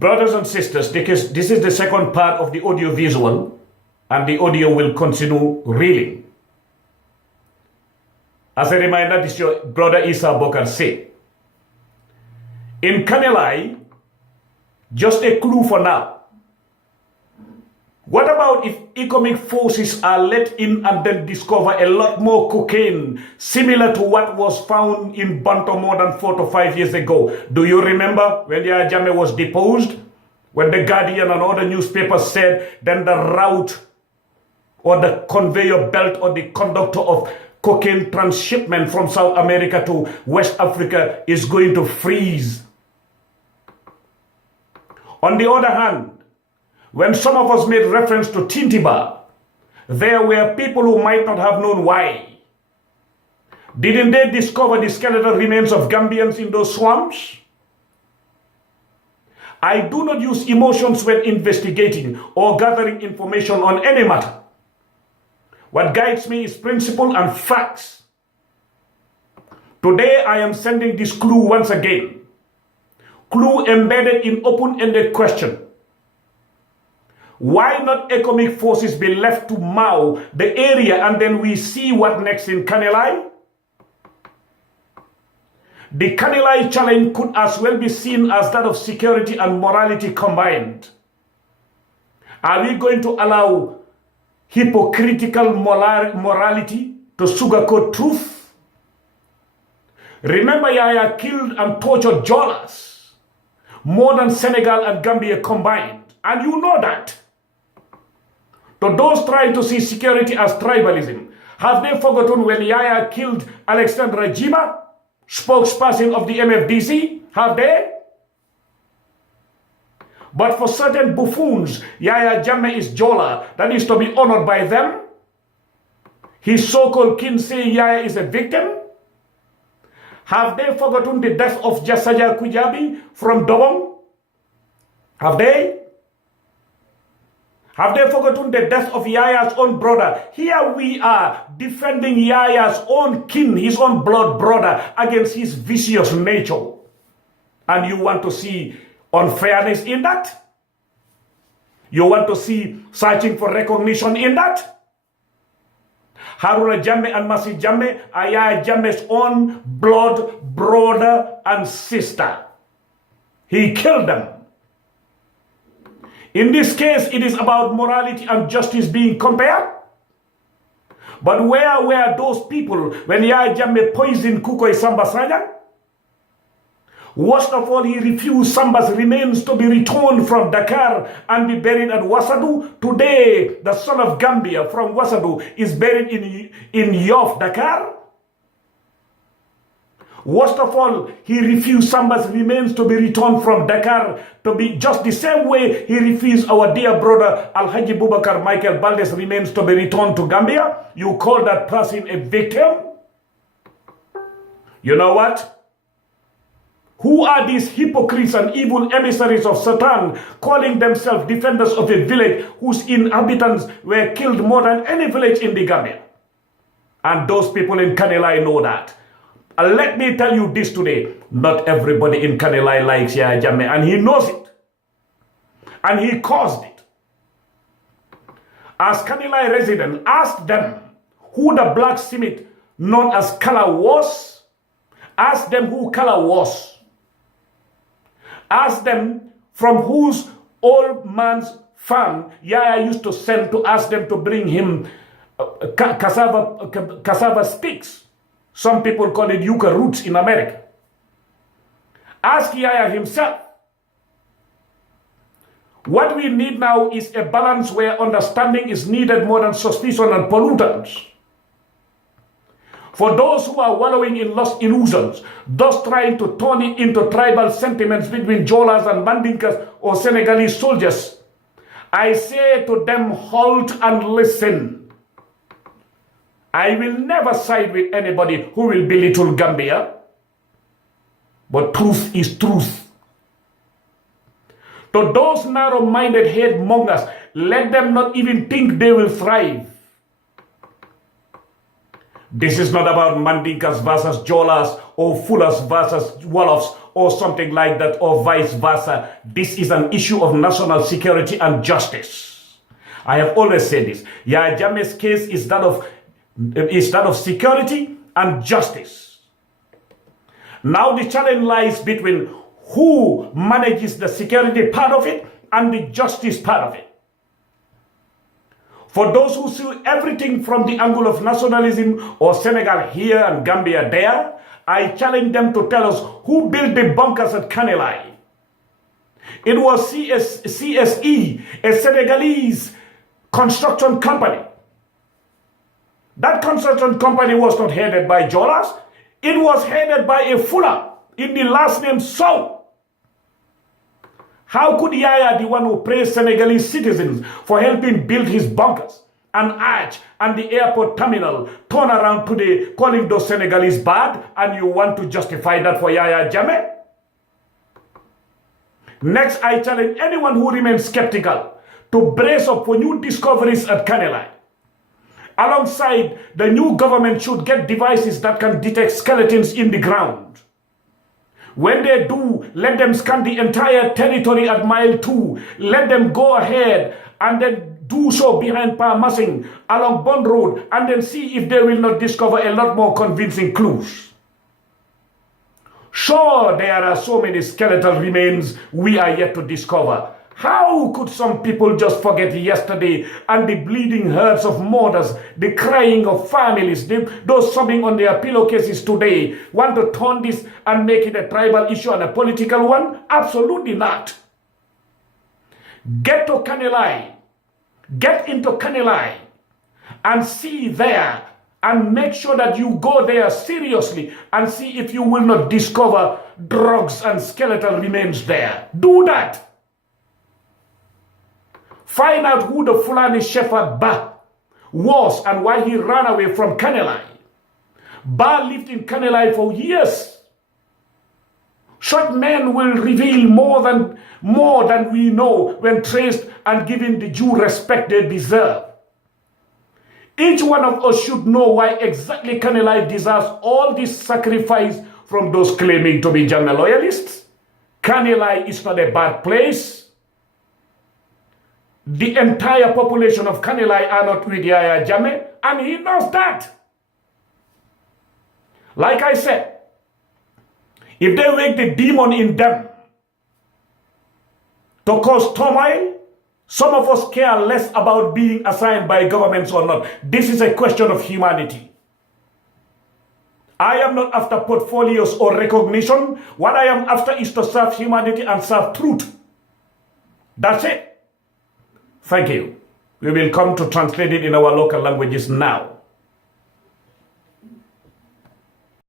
Brothers and sisters, because this is the second part of the audio visual, and the audio will continue reeling. As a reminder, this is your brother Essa Bokarr say. In Kanilai, just a clue for now. What about if Ecomig forces are let in and then discover a lot more cocaine similar to what was found in Banto more than 4 to 5 years ago? Do you remember when Yaya Jammeh was deposed? When the Guardian and other newspapers said then the route or the conveyor belt or the conductor of cocaine transshipment from South America to West Africa is going to freeze. On the other hand, when some of us made reference to Tintiba, there were people who might not have known why. Didn't they discover the skeletal remains of Gambians in those swamps? I do not use emotions when investigating or gathering information on any matter. What guides me is principle and facts. Today I am sending this clue once again. Clue embedded in open-ended question. Why not Ecomig forces be left to mow the area and then we see what next in Kanilai? The Kanilai challenge could as well be seen as that of security and morality combined. Are we going to allow hypocritical morality to sugarcoat truth? Remember, Yaya killed and tortured Jolas, more than Senegal and Gambia combined, and you know that. To those trying to see security as tribalism, have they forgotten when Yaya killed Alexandra Jima, spokesperson of the MFDC? Have they? But for certain buffoons, Yaya Jammeh is Jola, that is to be honored by them. His so-called kin say Yaya is a victim. Have they forgotten the death of Jasaja Kujabi from Dobong? Have they? Have they forgotten the death of Yaya's own brother? Here we are defending Yaya's own kin, his own blood brother, against his vicious nature. And you want to see unfairness in that? You want to see searching for recognition in that? Haruna Jammeh and Masi Jammeh are Yaya Jammeh's own blood brother and sister. He killed them. In this case, it is about morality and justice being compared. But where were those people when Yaya Jammeh poisoned Kukoy Samba Sanyang? Worst of all, he refused Samba's remains to be returned from Dakar and be buried at Wasadu. Today, the son of Gambia from Wasadu is buried in Yoff, Dakar. Worst of all, he refused Samba's remains to be returned from Dakar to be just the same way he refused our dear brother Alhaji Bubakar Michael Balde's remains to be returned to Gambia. You call that person a victim? You know what? Who are these hypocrites and evil emissaries of Satan calling themselves defenders of a village whose inhabitants were killed more than any village in the Gambia? And those people in Kanilai know that. And let me tell you this today, not everybody in Kanilai likes Yaya Jammeh, and he knows it. And he caused it. As Kanilai resident, ask them who the blacksmith known as Kala was. Ask them who Kala was. Ask them from whose old man's farm Yaya used to send to ask them to bring him cassava sticks. Some people call it yucca roots in America. Ask Yaya himself. What we need now is a balance where understanding is needed more than suspicion and pollutants. For those who are wallowing in lost illusions, thus trying to turn it into tribal sentiments between Jolas and Mandinkas or Senegalese soldiers, I say to them, halt and listen. I will never side with anybody who will belittle Gambia, but truth is truth. To those narrow-minded hate mongers, let them not even think they will thrive. This is not about Mandinkas versus Jolas or Fulas versus Wolofs or something like that, or vice versa. This is an issue of national security and justice. I have always said this. Yaya Jammeh's case is that of security and justice. Now the challenge lies between who manages the security part of it and the justice part of it. For those who see everything from the angle of nationalism or Senegal here and Gambia there, I challenge them to tell us who built the bunkers at Kanilai. It was CSE, a Senegalese construction company. That construction company was not headed by Jolas. It was headed by a Fuller in the last name Sow. How could Yaya, the one who praised Senegalese citizens for helping build his bunkers and arch and the airport terminal, turn around today calling those Senegalese bad, and you want to justify that for Yaya Jammeh? Next, I challenge anyone who remains skeptical to brace up for new discoveries at Kanilai. Alongside, the new government should get devices that can detect skeletons in the ground. When they do, let them scan the entire territory at mile 2. Let them go ahead and then do so behind Parmassing along Bond Road, and then see if they will not discover a lot more convincing clues. Sure, there are so many skeletal remains we are yet to discover. How could some people just forget yesterday and the bleeding herds of mothers, the crying of families, those sobbing on their pillowcases today? Want to turn this and make it a tribal issue and a political one? Absolutely not. Get to Kanilai. Get into Kanilai and see there, and make sure that you go there seriously and see if you will not discover drugs and skeletal remains there. Do that. Find out who the Fulani shepherd Ba was and why he ran away from Kanilai. Ba lived in Kanilai for years. Such men will reveal more than we know when traced and given the due respect they deserve. Each one of us should know why exactly Kanilai deserves all this sacrifice from those claiming to be Jammeh loyalists. Kanilai is not a bad place. The entire population of Kanilai are not with Yaya Jammeh, and he knows that. Like I said, if they wake the demon in them to cause turmoil, some of us care less about being assigned by governments or not. This is a question of humanity. I am not after portfolios or recognition. What I am after is to serve humanity and serve truth. That's it. Thank you. We will come to translate it in our local languages now.